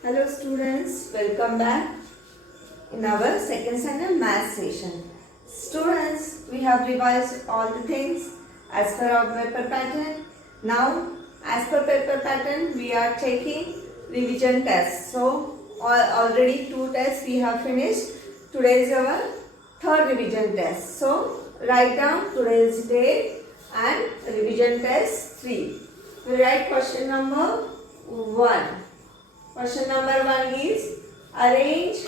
Hello students, welcome back in our second standard math session. Students, we have revised all the things as per our paper pattern. Now, as per paper pattern, we are taking revision tests. So, already 2 tests we have finished. Today is our third revision test. So, write down today's date and revision test 3. We write question number 1. Question number 1 is arrange,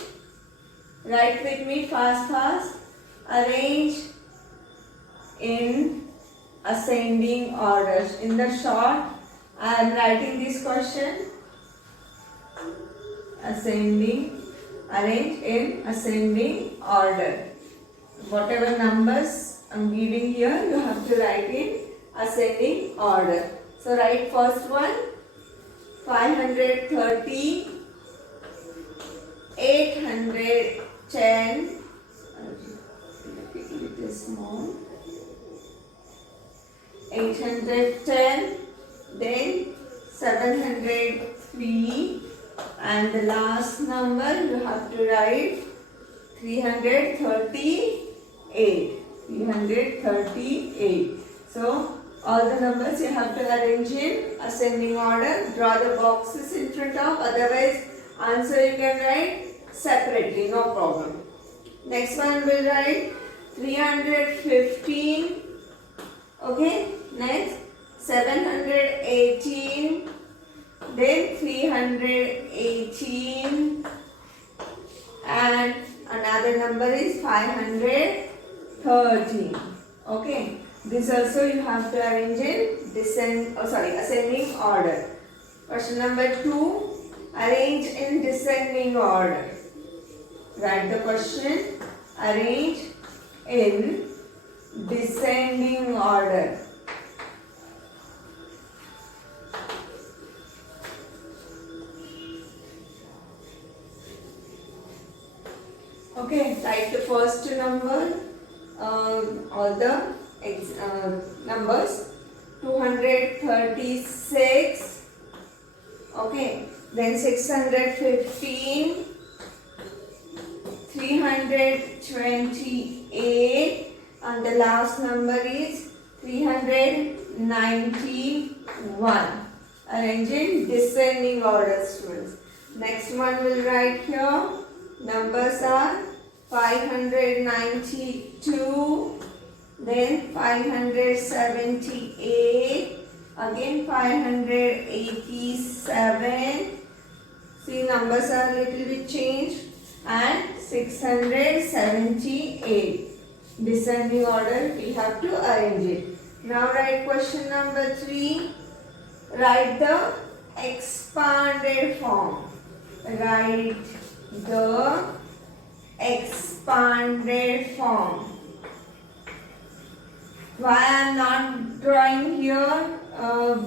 write with me fast, arrange in ascending order. In the short, I am writing this question, arrange in ascending order. Whatever numbers I am giving here, you have to write in ascending order. So write first one, 530, 810, it is small, 810, then 703, and the last number you have to write 338. So all the numbers you have to arrange in ascending order. Draw the boxes in front of, otherwise answer you can write separately, no problem. Next one will write 315. Okay, next 718, then 318, and another number is 513. Okay. This also you have to arrange in ascending order. Question number 2, arrange in descending order. Write the question, arrange in descending order. Okay, write the first number, all the numbers, 236, okay, then 615, 328, and the last number is 391. Arrange in descending order, students. Next one will write here, numbers are 592, then 578, again 587, see numbers are a little bit changed, and 678. Descending order we have to arrange it. Now write question number 3, write the expanded form. Write the expanded form. Why I am not drawing here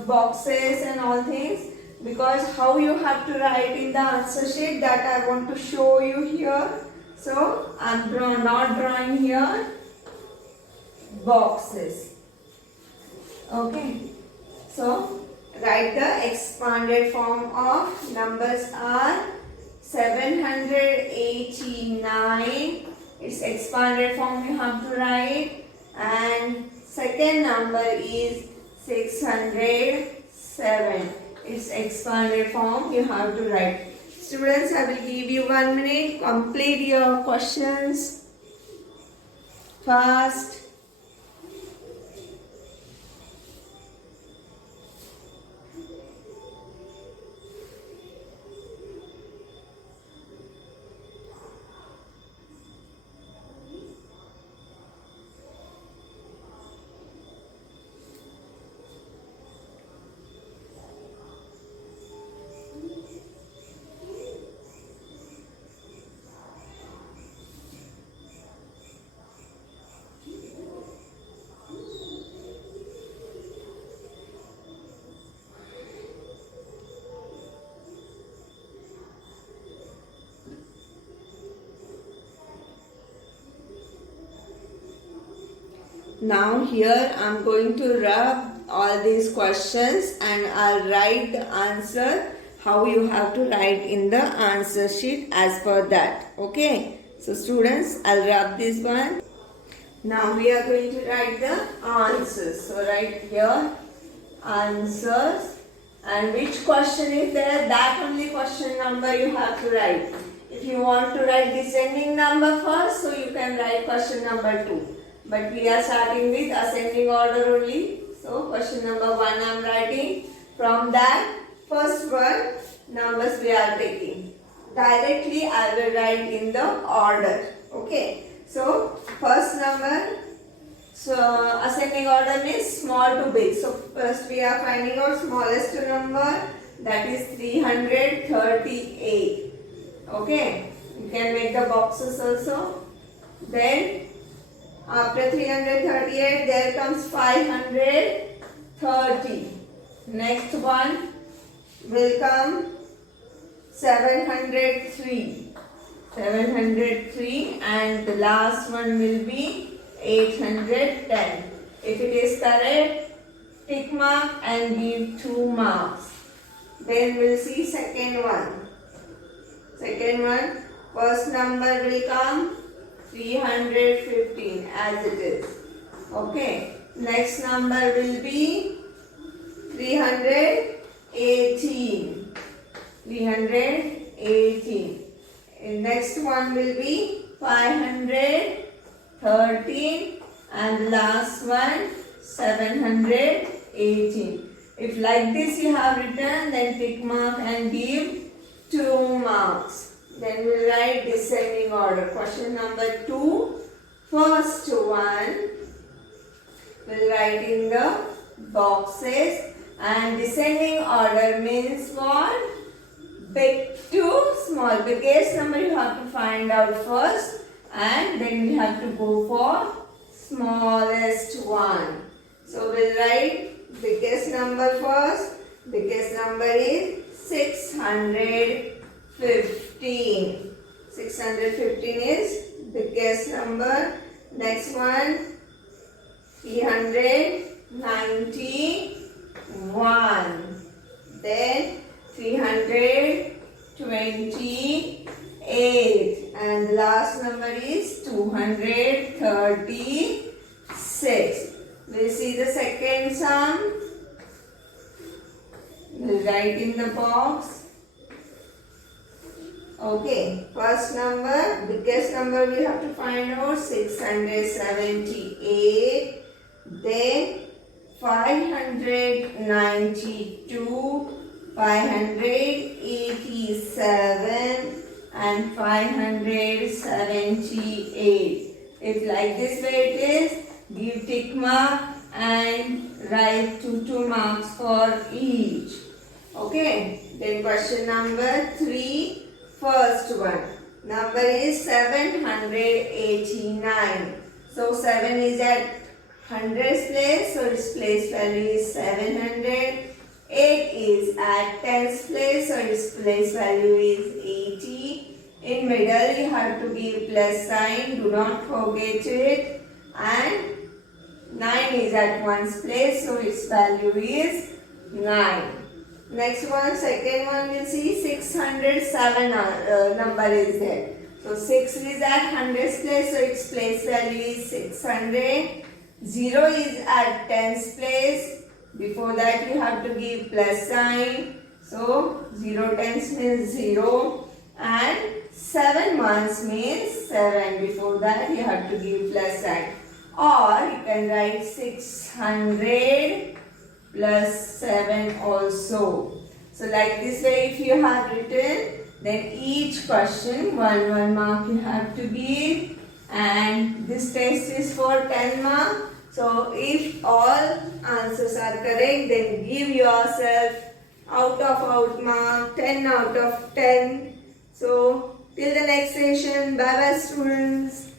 boxes and all things? Because how you have to write in the answer sheet, that I want to show you here. So I am not drawing here boxes. Okay. So write the expanded form of numbers are 789. Its expanded form you have to write, and second number is 607. Its expanded form you have to write. Students, I will give you 1 minute. Complete your questions fast. Now here I am going to rub all these questions and I'll write the answer how you have to write in the answer sheet as per that. Okay. So students, I'll wrap this one. Now we are going to write the answers. So write here answers, and which question is there, that only question number you have to write. If you want to write descending number first, so you can write question number 2. But we are starting with ascending order only. So question number 1 I am writing. From that first one numbers we are taking. Directly I will write in the order. Okay. So first number, so ascending order means small to big. So first we are finding out smallest number, that is 338. Okay. You can make the boxes also. Then after 338 there comes 530. Next one will come 703. 703, and the last one will be 810. If it is correct, tick mark and give 2 marks. Then we'll see second one. Second one, first number will come 315 as it is. Okay. Next number will be 318. 318. Next one will be 513, and last one 718. If like this you have written, then tick mark and give 2 marks. Then we'll write descending order. Question number 2, first one we'll write in the boxes, and descending order means what? Big to small. Biggest number you have to find out first, and then we have to go for smallest one. So we'll write biggest number first. Biggest number is 615. 615 is biggest number. Next one 391. Then 328, and the last number is 236. We'll see the second sum. We'll write in the box. Okay, first number, biggest number we have to find out, 678. Then 592, 587, and 578. If like this way it is, give tick mark and write 2 marks for each. Okay. Then question number 3, first one. Number is 789. So 7 is at hundreds place, so its place value is 700. 8 is at tens place, so its place value is 80. In middle you have to give plus sign, do not forget it. And 9 is at ones place, so its value is 9. Next one, second one, we'll see 607 number is there. So 6 is at hundreds place, so its place value is 600. 0 is at tens place. Before that you have to give plus sign. So 0 tens means 0, and 7 ones means 7. Before that you have to give plus sign. Or you can write 600 plus 7 also. So like this way if you have written, then each question 1 mark you have to give, and this test is for 10 mark. So if all answers are correct, then give yourself out mark 10 out of 10. So till the next session, bye bye students.